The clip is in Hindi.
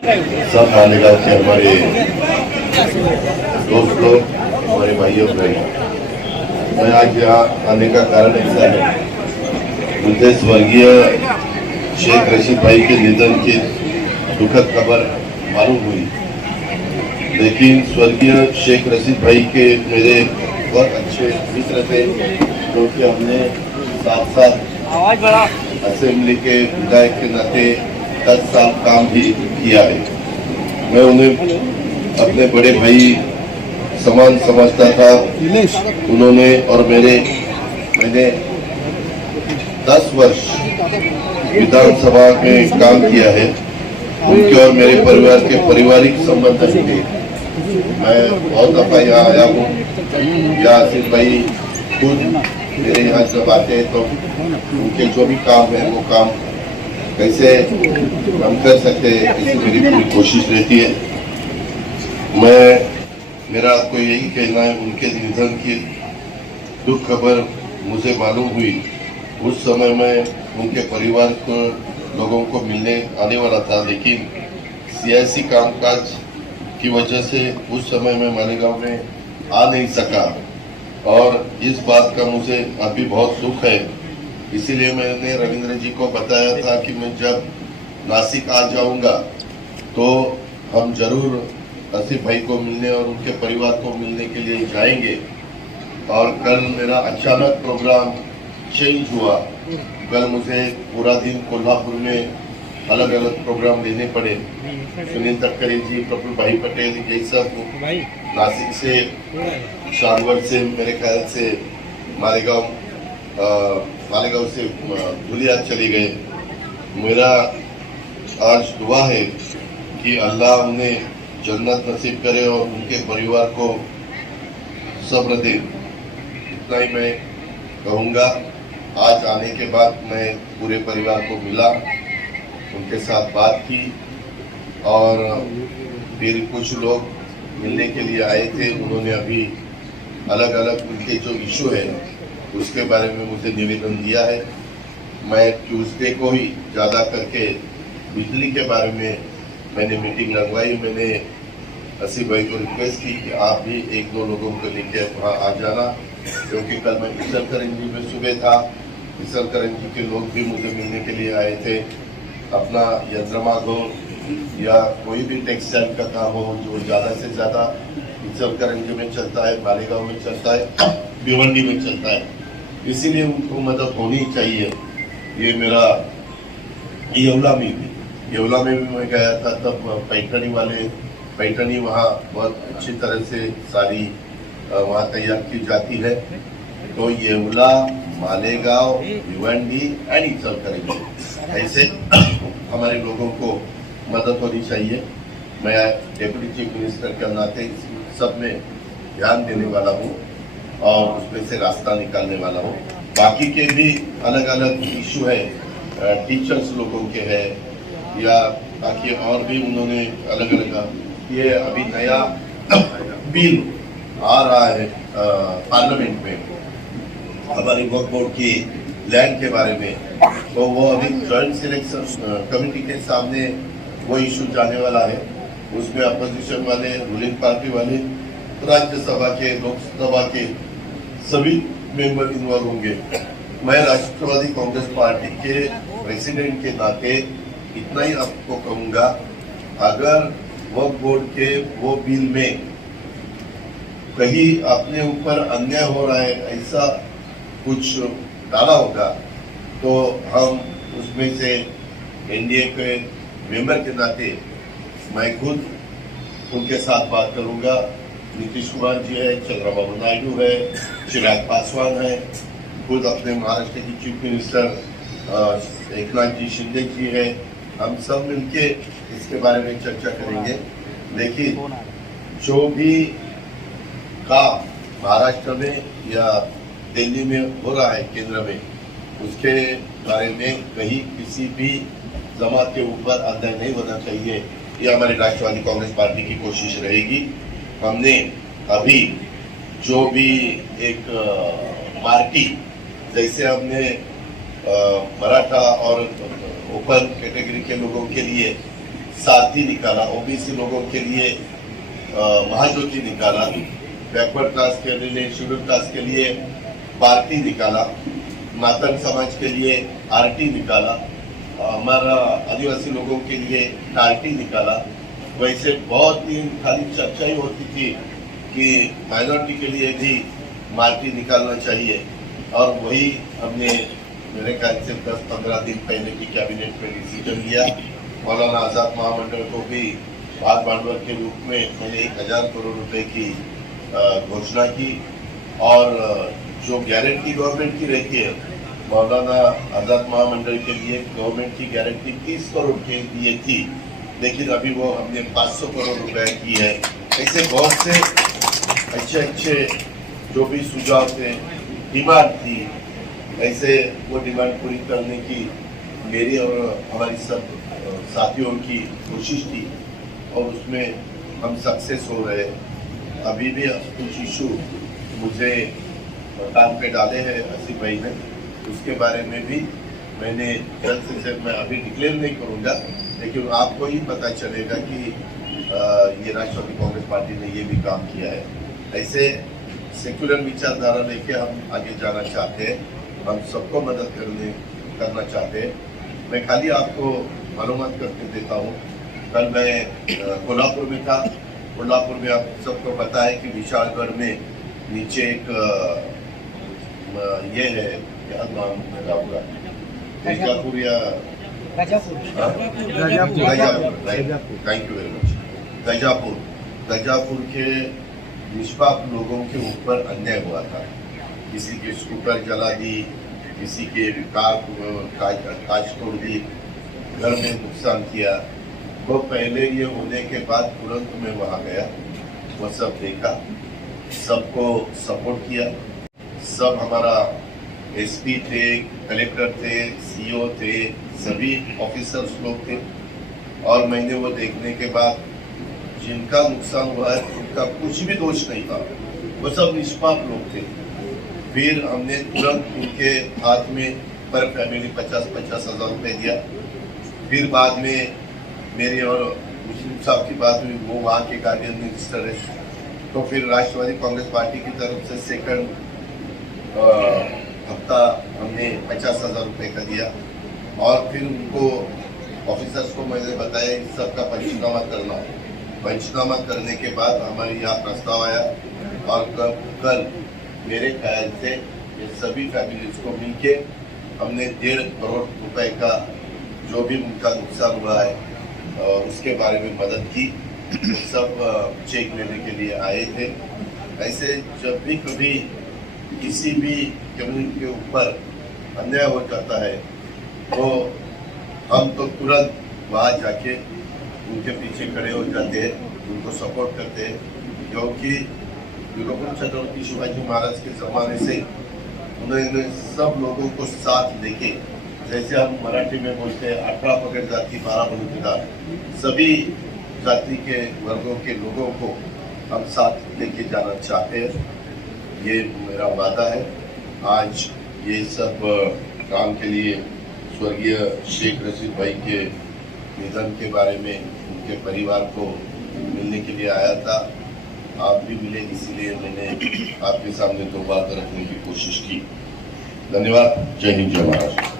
सब मालेगांव के हमारे दोस्त लोग, हमारे भाइयों बहन, मैं आज यहाँ आने का कारण ऐसा है, मुझे स्वर्गीय शेख रशीद भाई के निधन की दुखद खबर मालूम हुई। लेकिन स्वर्गीय शेख रशीद भाई के मेरे बहुत अच्छे मित्र थे, क्योंकि हमने साथ साथ असेंबली के विधायक के नाते 10 साल काम भी किया है। मैं उन्हें अपने बड़े भाई समान समझता था। उन्होंने और मैंने 10 वर्ष विधानसभा में काम किया है। उनके और मेरे परिवार के पारिवारिक संबंध थे। मैं बहुत दफा यहाँ आया हूँ। या आसिफ भाई खुद मेरे यहाँ जब आते हैं तो उनके जो भी काम है वो काम कैसे हम कर सकते हैं, इसकी मेरी पूरी कोशिश रहती है। मेरा आपको यही कहना है, उनके निधन की दुख खबर मुझे मालूम हुई, उस समय मैं उनके परिवार को लोगों को मिलने आने वाला था, लेकिन सियासी कामकाज की वजह से उस समय मैं मालेगांव में आ नहीं सका और इस बात का मुझे अभी बहुत दुख है। इसीलिए मैंने रविंद्र जी को बताया था कि मैं जब नासिक आ जाऊंगा तो हम जरूर आसिफ भाई को मिलने और उनके परिवार को मिलने के लिए जाएंगे। और कल मेरा अचानक प्रोग्राम चेंज हुआ। कल मुझे पूरा दिन कोल्हापुर में अलग अलग प्रोग्राम लेने पड़े। सुनील तटकरे जी, प्रफुल्ल भाई पटेल, ये सब नासिक से, शानवर से, मेरे ख्याल से मालेगांव से धुलिया चले गए। मेरा आज दुआ है कि अल्लाह उन्हें जन्नत नसीब करे और उनके परिवार को सब्र दे। इतना ही मैं कहूँगा। आज आने के बाद मैं पूरे परिवार को मिला, उनके साथ बात की और फिर कुछ लोग मिलने के लिए आए थे। उन्होंने अभी अलग अलग उनके जो इशू है उसके बारे में मुझे निवेदन दिया है। मैं ट्यूसडे को ही ज़्यादा करके बिजली के बारे में मैंने मीटिंग लगवाई। मैंने आसिफ भाई को रिक्वेस्ट की कि आप भी 1-2 लोगों को लेकर वहाँ आ जाना, क्योंकि कल मैं इचलकरंजी में सुबह था। इचलकरंजी के लोग भी मुझे मिलने के लिए आए थे। अपना यंत्रमाग हो या कोई भी टेक्सटाइल का काम हो जो ज़्यादा से ज़्यादा इचलकरंजी में चलता है, मालेगांव में चलता है, भिवंडी में चलता है, इसीलिए उनको मदद होनी चाहिए। ये मेरा येवला में भी मैं गया था, तब पैठनी वहाँ बहुत अच्छी तरह से सारी वहाँ तैयार की जाती है। तो येवला, मालेगांव, भिवंडी एंड इचलकरंजी, ऐसे हमारे लोगों को मदद होनी चाहिए। मैं डेप्यूटी चीफ मिनिस्टर के नाते सब में ध्यान देने वाला हूँ और उसमें से रास्ता निकालने वाला हूँ। बाकी के भी अलग अलग इशू है, टीचर्स लोगों के है या बाकी और भी उन्होंने अलग अलग, ये अभी नया बिल आ रहा है पार्लियामेंट में हमारी वक्फ बोर्ड की लैंड के बारे में, तो वो अभी जॉइंट सिलेक्शन कमेटी के सामने वो इशू जाने वाला है। उसमें अपोजिशन वाले, रूलिंग पार्टी वाले, राज्यसभा के, लोकसभा के सभी मेंबर इन्वॉल्व होंगे। मैं राष्ट्रवादी कांग्रेस पार्टी के प्रेसिडेंट के नाते इतना ही आपको कहूँगा, अगर वक्फ बोर्ड के वो बिल में कहीं अपने ऊपर अन्याय हो रहा है, ऐसा कुछ डाला होगा, तो हम उसमें से एनडीए के मेंबर के नाते मैं खुद उनके साथ बात करूंगा। नीतीश कुमार जी है, चंद्रबाबू नायडू है, चिराग पासवान है, खुद अपने महाराष्ट्र की चीफ मिनिस्टर एकनाथ जी शिंदे जी है। हम सब मिलके इसके बारे में चर्चा करेंगे। लेकिन जो भी काम महाराष्ट्र में या दिल्ली में हो रहा है केंद्र में, उसके बारे में कहीं किसी भी जमात के ऊपर अन्याय नहीं होना चाहिए। ये हमारी राष्ट्रवादी कांग्रेस पार्टी की कोशिश रहेगी। हमने अभी जो भी एक पार्टी, जैसे हमने मराठा और ओपन कैटेगरी के लोगों के लिए सारथी निकाला, ओबीसी लोगों के लिए महाज्योति निकाला, बैकवर्ड कास्ट के लिए, शेड्यूल कास्ट के लिए भारती निकाला, मातंग समाज के लिए आरटी निकाला, हमारा आदिवासी लोगों के लिए टारटी निकाला। वैसे बहुत ही खाली चर्चा ही होती थी कि माइनॉरिटी के लिए भी मार्टी निकालना चाहिए, और वही हमने मेरे ख्याल से 10-15 दिन पहले की कैबिनेट में डिसीजन लिया। मौलाना आज़ाद महामंडल को भी भाग भांडवल के रूप में मैंने 1000 करोड़ रुपए की घोषणा की, और जो गारंटी गवर्नमेंट की रहती है, मौलाना आज़ाद महामंडल के लिए गवर्नमेंट की गारंटी 30 करोड़ के लिए थी, लेकिन अभी वो हमने 500 करोड़ रुपए की है। ऐसे बहुत से अच्छे जो भी सुझाव थे, डिमांड थी, ऐसे वो डिमांड पूरी करने की मेरी और हमारी सब साथियों की कोशिश थी, और उसमें हम सक्सेस हो रहे। अभी भी कुछ इशू मुझे काम पे डाले हैं आसिफ भाई ने, उसके बारे में भी मैंने जल्द से जल्द, मैं अभी डिक्लेयर नहीं करूँगा, लेकिन आपको ही पता चलेगा कि ये राष्ट्रवादी कांग्रेस पार्टी ने ये भी काम किया है। ऐसे सेक्युलर विचारधारा लेके हम आगे जाना चाहते हैं, हम सबको मदद करना चाहते हैं। मैं खाली आपको मालूमात करके देता हूँ, कल मैं कोल्हापुर में था। कोल्हापुर में आप सबको पता है कि विशालगढ़ में नीचे एक ये है, क्या नाम लगा हुआ, गजापुर या गजापुर, थैंक यू वेरी मच। गजापुर के निष्पाप लोगों के ऊपर अन्याय हुआ था। किसी के स्कूटर जला दी, किसी के कांच तोड़ दी, घर में नुकसान किया। वो पहले ये होने के बाद तुरंत मैं वहाँ गया, वो सब देखा, सबको सपोर्ट किया। सब हमारा एसपी थे, कलेक्टर थे, सीओ थे, सभी ऑफिसर्स लोग थे, और मैंने वो देखने के बाद जिनका नुकसान हुआ है उनका कुछ भी दोष नहीं था, वो सब निष्पाप लोग थे। फिर हमने तुरंत उनके हाथ में पर फैमिली 50-50 हज़ार रुपये दिया। फिर बाद में मेरी और मुस्लिम साहब की बात हुई, वो वहाँ के गार्डियन मिनिस्टर है, तो फिर राष्ट्रवादी कांग्रेस पार्टी की तरफ से सेकंड हफ्ता हमने 50,000 रुपये का दिया, और फिर उनको ऑफिसर्स को मैंने बताया इस सब का पंचनामा करना। पंचनामा करने के बाद हमारे यहाँ प्रस्ताव आया, और कल मेरे ख्याल से ये सभी फैमिलीज को मिलके हमने 1.5 करोड़ रुपए का जो भी उनका नुकसान हुआ है उसके बारे में मदद की। सब चेक लेने के लिए आए थे। ऐसे जब भी कभी किसी भी कम्युनिटी के ऊपर अन्याय हो जाता है, तो हम तो तुरंत वहाँ जाके उनके पीछे खड़े हो जाते हैं, उनको सपोर्ट करते हैं, क्योंकि वीरभद्र छत्रपति शिवाजी महाराज के जमाने से उन्होंने सब लोगों को साथ लेके, जैसे हम मराठी में बोलते हैं 18 पगड जाति 12 बलुतेदार, सभी जाति के वर्गों के लोगों को हम साथ लेके जाना चाहते हैं। ये मेरा वादा है। आज ये सब काम के लिए स्वर्गीय शेख रशीद भाई के निधन के बारे में उनके परिवार को मिलने के लिए आया था। आप भी मिले, इसीलिए मैंने आपके सामने 2 बात रखने की कोशिश की। धन्यवाद। जय हिंद, जय महाराष्ट्र।